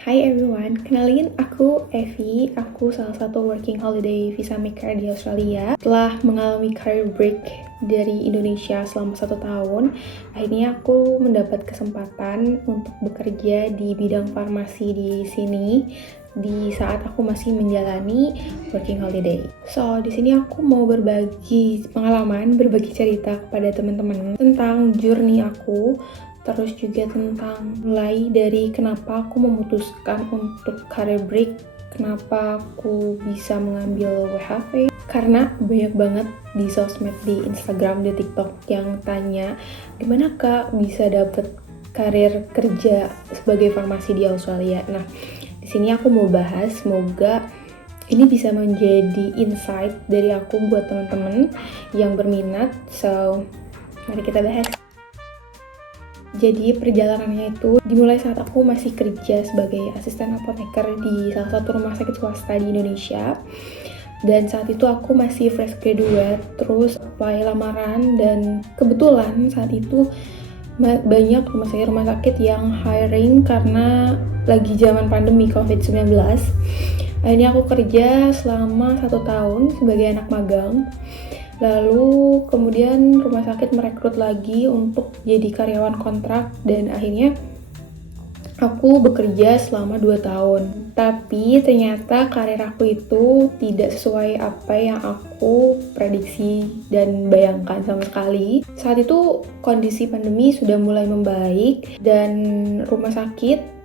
Hai everyone, kenalin aku Evi. Aku salah satu working holiday visa maker di Australia. Setelah mengalami career break dari Indonesia selama 1 tahun, akhirnya aku mendapat kesempatan untuk bekerja di bidang farmasi di sini di saat aku masih menjalani working holiday. So, di sini aku mau berbagi pengalaman, berbagi cerita kepada teman-teman tentang journey aku, terus juga tentang mulai dari kenapa aku memutuskan untuk career break, kenapa aku bisa mengambil WHV, karena banyak banget di sosmed, di Instagram, di TikTok yang tanya gimana kak bisa dapet karir kerja sebagai farmasi di Australia. Nah, di sini aku mau bahas, semoga ini bisa menjadi insight dari aku buat teman-teman yang berminat. So, mari kita bahas. Jadi perjalanannya itu dimulai saat aku masih kerja sebagai asisten apoteker di salah satu rumah sakit swasta di Indonesia. Dan saat itu aku masih fresh graduate, terus apply lamaran, dan kebetulan saat itu banyak rumah sakit yang hiring karena lagi zaman pandemi COVID-19. Akhirnya aku kerja selama 1 tahun sebagai anak magang. Lalu kemudian rumah sakit merekrut lagi untuk jadi karyawan kontrak, dan akhirnya aku bekerja selama 2 tahun. Tapi ternyata karir aku itu tidak sesuai apa yang aku prediksi dan bayangkan sama sekali. Saat itu kondisi pandemi sudah mulai membaik dan rumah sakit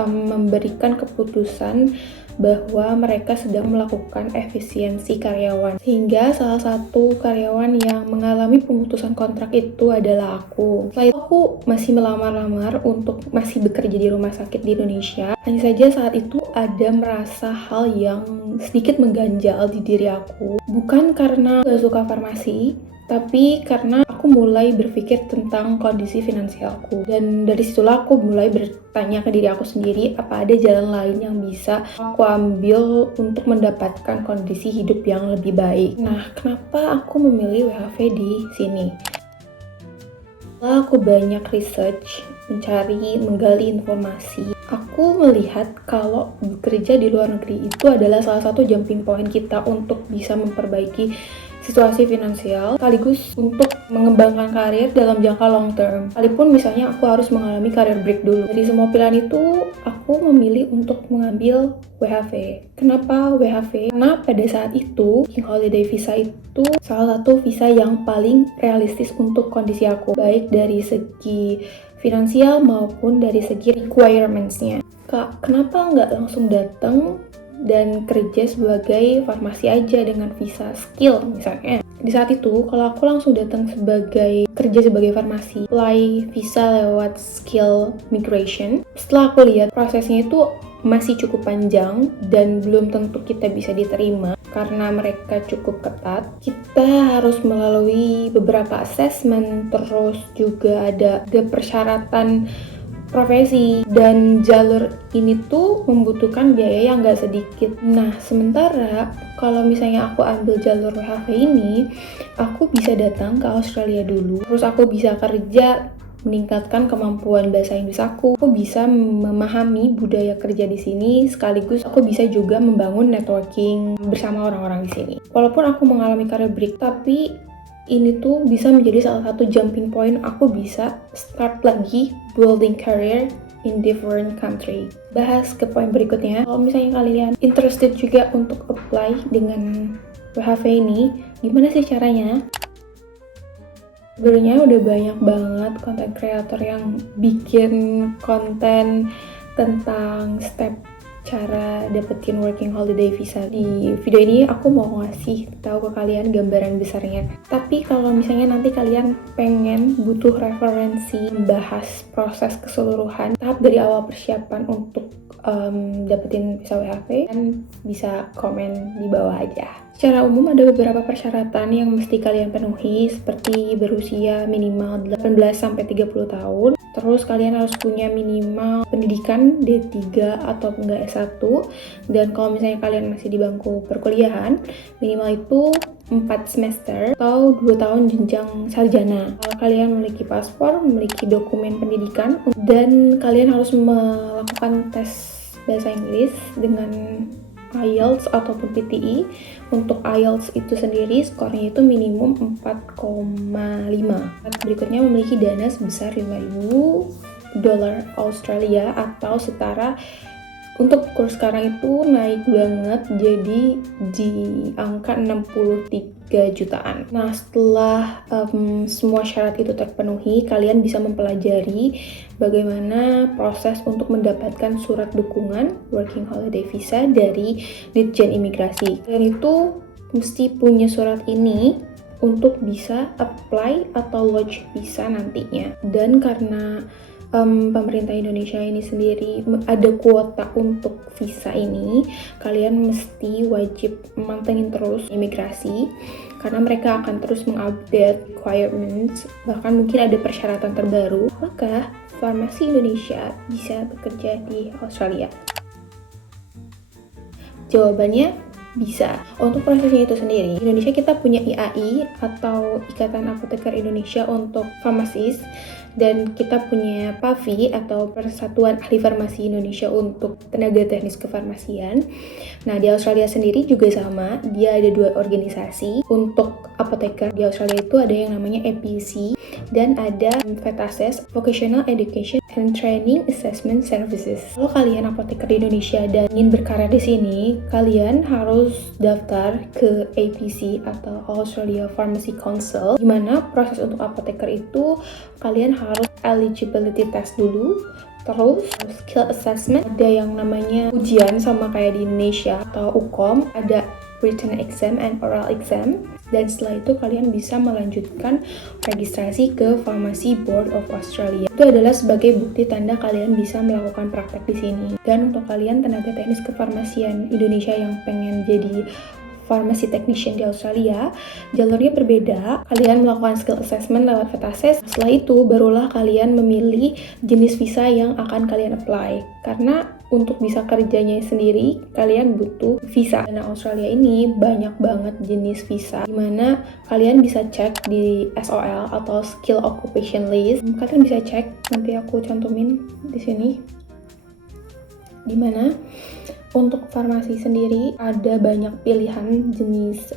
memberikan keputusan bahwa mereka sedang melakukan efisiensi karyawan, sehingga salah satu karyawan yang mengalami pemutusan kontrak itu adalah aku. Setelah itu aku masih melamar-lamar untuk masih bekerja di rumah sakit di Indonesia. Hanya saja saat itu ada merasa hal yang sedikit mengganjal di diri aku, bukan karena gak suka farmasi, tapi karena aku mulai berpikir tentang kondisi finansialku. Dan dari situlah aku mulai bertanya ke diri aku sendiri, apa ada jalan lain yang bisa aku ambil untuk mendapatkan kondisi hidup yang lebih baik. Nah, kenapa aku memilih WHV di sini? Setelah aku banyak research, menggali informasi, aku melihat kalau bekerja di luar negeri itu adalah salah satu jumping point kita untuk bisa memperbaiki situasi finansial, sekaligus untuk mengembangkan karir dalam jangka long term. Sekalipun misalnya aku harus mengalami karir break dulu. Dari semua pilihan itu, aku memilih untuk mengambil WHV. Kenapa WHV? Karena pada saat itu, Working Holiday Visa itu salah satu visa yang paling realistis untuk kondisi aku, baik dari segi finansial maupun dari segi requirements-nya. Kak, kenapa nggak langsung datang dan kerja sebagai farmasi aja dengan visa skill misalnya? Di saat itu, kalau aku langsung datang kerja sebagai farmasi, apply visa lewat skill migration, setelah aku lihat prosesnya itu masih cukup panjang dan belum tentu kita bisa diterima karena mereka cukup ketat. Kita harus melalui beberapa assessment, terus juga ada persyaratan profesi, dan jalur ini tuh membutuhkan biaya yang gak sedikit. Nah, sementara kalau misalnya aku ambil jalur WHV ini, aku bisa datang ke Australia dulu, terus aku bisa kerja, meningkatkan kemampuan bahasa Inggris aku bisa memahami budaya kerja di sini, sekaligus aku bisa juga membangun networking bersama orang-orang di sini. Walaupun aku mengalami career break, tapi ini tuh bisa menjadi salah satu jumping point aku bisa start lagi building career in different country. Bahas ke poin berikutnya. Kalau misalnya kalian interested juga untuk apply dengan WHV ini, gimana sih caranya? Sebenarnya udah banyak banget content creator yang bikin konten tentang step cara dapetin working holiday visa. Di video ini aku mau ngasih tahu ke kalian gambaran besarnya. Tapi kalau misalnya nanti kalian pengen butuh referensi bahas proses keseluruhan tahap dari awal persiapan untuk dapetin visa WHV, kan bisa komen di bawah aja. Secara umum ada beberapa persyaratan yang mesti kalian penuhi, seperti berusia minimal 18-30 tahun. Terus kalian harus punya minimal pendidikan D3 atau enggak S1. Dan kalau misalnya kalian masih di bangku perkuliahan, minimal itu 4 semester atau 2 tahun jenjang sarjana. Kalau kalian memiliki paspor, memiliki dokumen pendidikan, dan kalian harus melakukan tes bahasa Inggris dengan IELTS ataupun PTE. Untuk IELTS itu sendiri skornya itu minimum 4,5. Berikutnya memiliki dana sebesar $5.000 Australia atau setara, untuk kurs sekarang itu naik banget jadi di angka 63 jutaan. Nah, setelah semua syarat itu terpenuhi, kalian bisa mempelajari bagaimana proses untuk mendapatkan surat dukungan Working Holiday Visa dari Ditjen Imigrasi. Kalian itu mesti punya surat ini untuk bisa apply atau lodge visa nantinya. Dan karena pemerintah Indonesia ini sendiri ada kuota untuk visa ini, kalian mesti wajib mantengin terus imigrasi karena mereka akan terus mengupdate requirements, bahkan mungkin ada persyaratan terbaru. Apakah farmasi Indonesia bisa bekerja di Australia? Jawabannya bisa. Untuk prosesnya itu sendiri, di Indonesia kita punya IAI atau Ikatan Apoteker Indonesia untuk farmasis, dan kita punya PAVI atau Persatuan Ahli Farmasi Indonesia untuk tenaga teknis kefarmasian. Nah, di Australia sendiri juga sama, dia ada 2 organisasi. Untuk apoteker di Australia itu ada yang namanya APC dan ada VETASES, Vocational Education and Training Assessment Services. Kalau kalian apoteker di Indonesia dan ingin berkarya di sini, kalian harus daftar ke APC atau Australia Pharmacy Council, di mana proses untuk apoteker itu kalian harus eligibility test dulu, terus skill assessment, ada yang namanya ujian sama kayak di Indonesia atau UKOM, ada written exam and oral exam, dan setelah itu kalian bisa melanjutkan registrasi ke Pharmacy Board of Australia. Itu adalah sebagai bukti tanda kalian bisa melakukan praktek di sini. Dan untuk kalian tenaga teknis kefarmasian Indonesia yang pengen jadi pharmacy technician di Australia, jalurnya berbeda. Kalian melakukan skill assessment lewat VETASES. Setelah itu barulah kalian memilih jenis visa yang akan kalian apply. Karena untuk bisa kerjanya sendiri, kalian butuh visa. Karena Australia ini banyak banget jenis visa, dimana kalian bisa cek di SOL atau Skill Occupation List. Kalian bisa cek, nanti aku cantumin di sini. Dimana untuk farmasi sendiri ada banyak pilihan jenis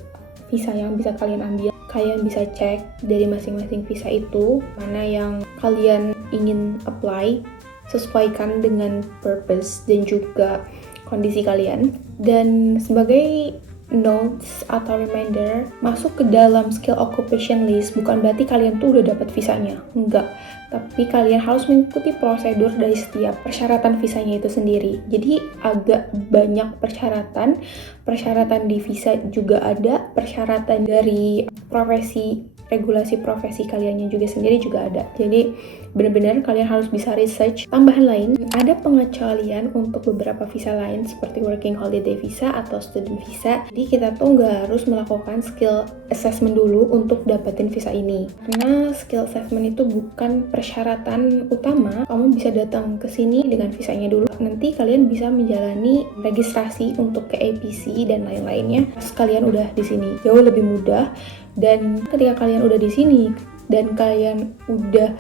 visa yang bisa kalian ambil. Kalian bisa cek dari masing-masing visa itu mana yang kalian ingin apply, sesuaikan dengan purpose dan juga kondisi kalian. Dan sebagai notes atau reminder, masuk ke dalam skill occupation list bukan berarti kalian tuh udah dapat visanya, enggak, tapi kalian harus mengikuti prosedur dari setiap persyaratan visanya itu sendiri. Jadi agak banyak persyaratan di visa juga ada, persyaratan dari profesi, regulasi profesi kaliannya juga sendiri juga ada. Jadi benar-benar kalian harus bisa research. Tambahan lain, ada pengecualian untuk beberapa visa lain seperti working holiday visa atau student visa. Jadi kita tuh nggak harus melakukan skill assessment dulu untuk dapetin visa ini. Karena skill assessment itu bukan persyaratan utama. Kamu bisa datang ke sini dengan visanya dulu. Nanti kalian bisa menjalani registrasi untuk ke APC dan lain-lainnya. Pas kalian udah di sini, jauh lebih mudah. Dan ketika kalian udah di sini dan kalian udah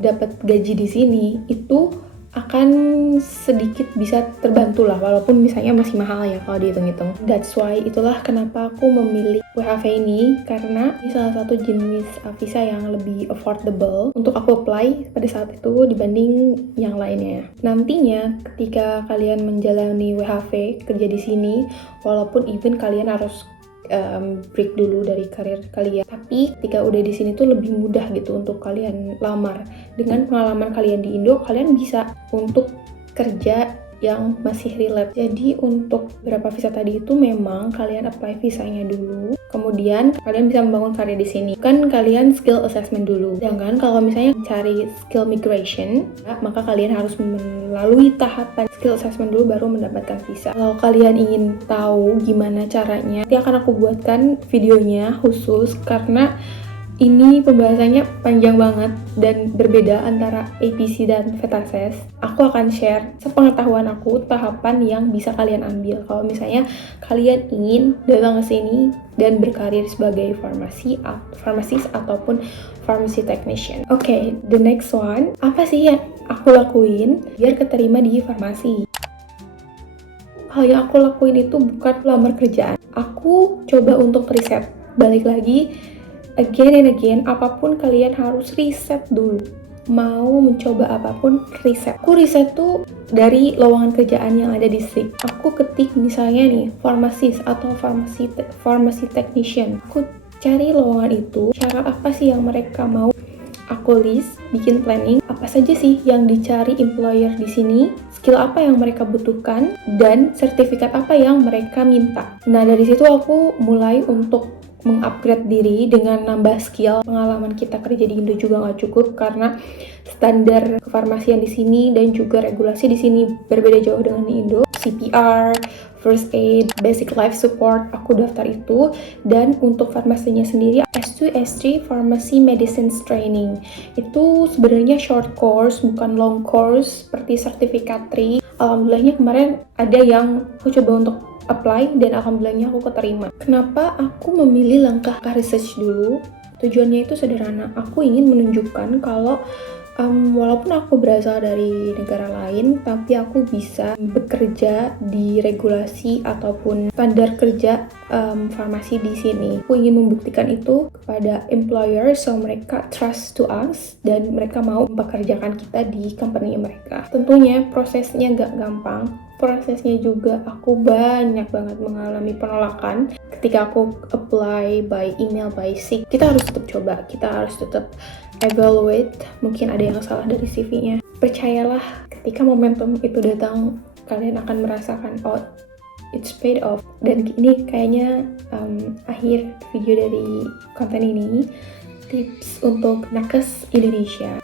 dapat gaji di sini, itu akan sedikit bisa terbantu lah, walaupun misalnya masih mahal ya kalau dihitung-hitung. That's why, itulah kenapa aku memilih WHV ini, karena ini salah satu jenis visa yang lebih affordable untuk aku apply pada saat itu dibanding yang lainnya. Nantinya ketika kalian menjalani WHV kerja di sini, walaupun even kalian harus break dulu dari karir kalian, tapi ketika udah di sini tuh lebih mudah gitu untuk kalian lamar. Dengan pengalaman kalian di Indo, kalian bisa untuk kerja yang masih relate. Jadi untuk beberapa visa tadi itu memang kalian apply visanya dulu, kemudian kalian bisa membangun karir di sini. Kan kalian skill assessment dulu. Jangan kalau misalnya cari skill migration, maka kalian harus melalui tahapan skill assessment dulu baru mendapatkan visa. Kalau kalian ingin tahu gimana caranya, nanti akan aku buatkan videonya khusus karena ini pembahasannya panjang banget dan berbeda antara APC dan VETASES. Aku akan share sepengetahuan aku tahapan yang bisa kalian ambil kalau misalnya kalian ingin datang ke sini dan berkarir sebagai farmasis ataupun pharmacy technician. Oke, the next one, apa sih yang aku lakuin biar keterima di farmasi? hal yang aku lakuin itu bukan lamar kerjaan. Aku coba untuk riset. Balik lagi, again and again, apapun kalian harus riset dulu. Mau mencoba apapun, riset. Aku riset tuh dari lowongan kerjaan yang ada di SIG. Aku ketik misalnya nih, pharmacist atau pharmacy technician. Aku cari lowongan itu, syarat apa sih yang mereka mau. Aku list, bikin planning, apa saja sih yang dicari employer di sini, skill apa yang mereka butuhkan, dan sertifikat apa yang mereka minta. Nah, dari situ aku mulai untuk mengupgrade diri dengan nambah skill. Pengalaman kita kerja di Indo juga nggak cukup karena standar kefarmasian di sini dan juga regulasi di sini berbeda jauh dengan di Indo. CPR, first aid, basic life support, aku daftar itu. Dan untuk farmasinya sendiri, S2, S3 Pharmacy Medicine Training. Itu sebenarnya short course, bukan long course seperti sertifikat 3. Alhamdulillahnya kemarin ada yang aku coba untuk apply dan alhamdulillahnya aku keterima. Kenapa aku memilih langkah research dulu? Tujuannya itu sederhana. Aku ingin menunjukkan kalau walaupun aku berasal dari negara lain, tapi aku bisa bekerja di regulasi ataupun standar kerja farmasi di sini. Aku ingin membuktikan itu kepada employer so mereka trust to us dan mereka mau mempekerjakan kita di company mereka. Tentunya prosesnya gak gampang. Prosesnya juga aku banyak banget mengalami penolakan ketika aku apply by email, by SIG. Kita harus tetap coba, kita harus tetap evaluate, mungkin ada yang salah dari CV-nya. Percayalah, ketika momentum itu datang, kalian akan merasakan, oh, it's paid off. Dan ini kayaknya akhir video dari konten ini, tips untuk nakes Indonesia.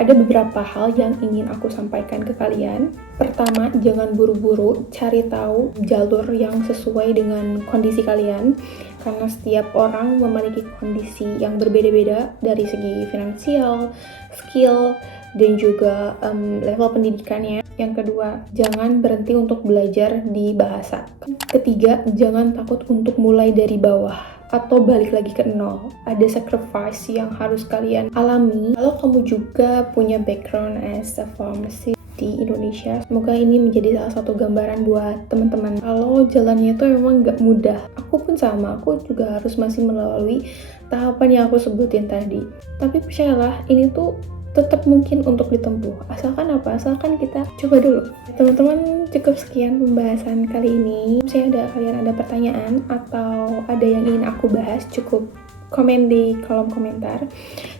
Ada beberapa hal yang ingin aku sampaikan ke kalian. Pertama, jangan buru-buru, cari tahu jalur yang sesuai dengan kondisi kalian. Karena setiap orang memiliki kondisi yang berbeda-beda dari segi finansial, skill, dan juga level pendidikannya. Yang kedua, jangan berhenti untuk belajar di bahasa. Ketiga, jangan takut untuk mulai dari bawah atau balik lagi ke nol. Ada sacrifice yang harus kalian alami. Kalau kamu juga punya background as a pharmacist di Indonesia, semoga ini menjadi salah satu gambaran buat teman-teman. Kalau jalannya itu memang gak mudah. Aku pun sama, aku juga harus masih melalui tahapan yang aku sebutin tadi. Tapi percayalah, ini tuh tetap mungkin untuk ditempuh. Asalkan apa? Asalkan kita coba dulu. Teman-teman, cukup sekian pembahasan kali ini. Misalnya kalian ada pertanyaan atau ada yang ingin aku bahas, cukup komen di kolom komentar.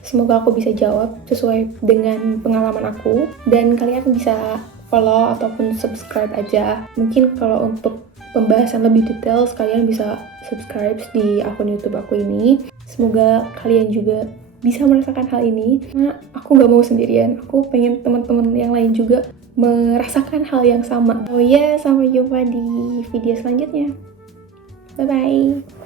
Semoga aku bisa jawab sesuai dengan pengalaman aku. Dan kalian bisa follow ataupun subscribe aja. Mungkin kalau untuk pembahasan lebih detail, kalian bisa subscribe di akun YouTube aku ini. Semoga kalian juga bisa merasakan hal ini. Nah, aku gak mau sendirian. Aku pengen teman-teman yang lain juga merasakan hal yang sama. Oh ya, sampai jumpa di video selanjutnya. Bye-bye.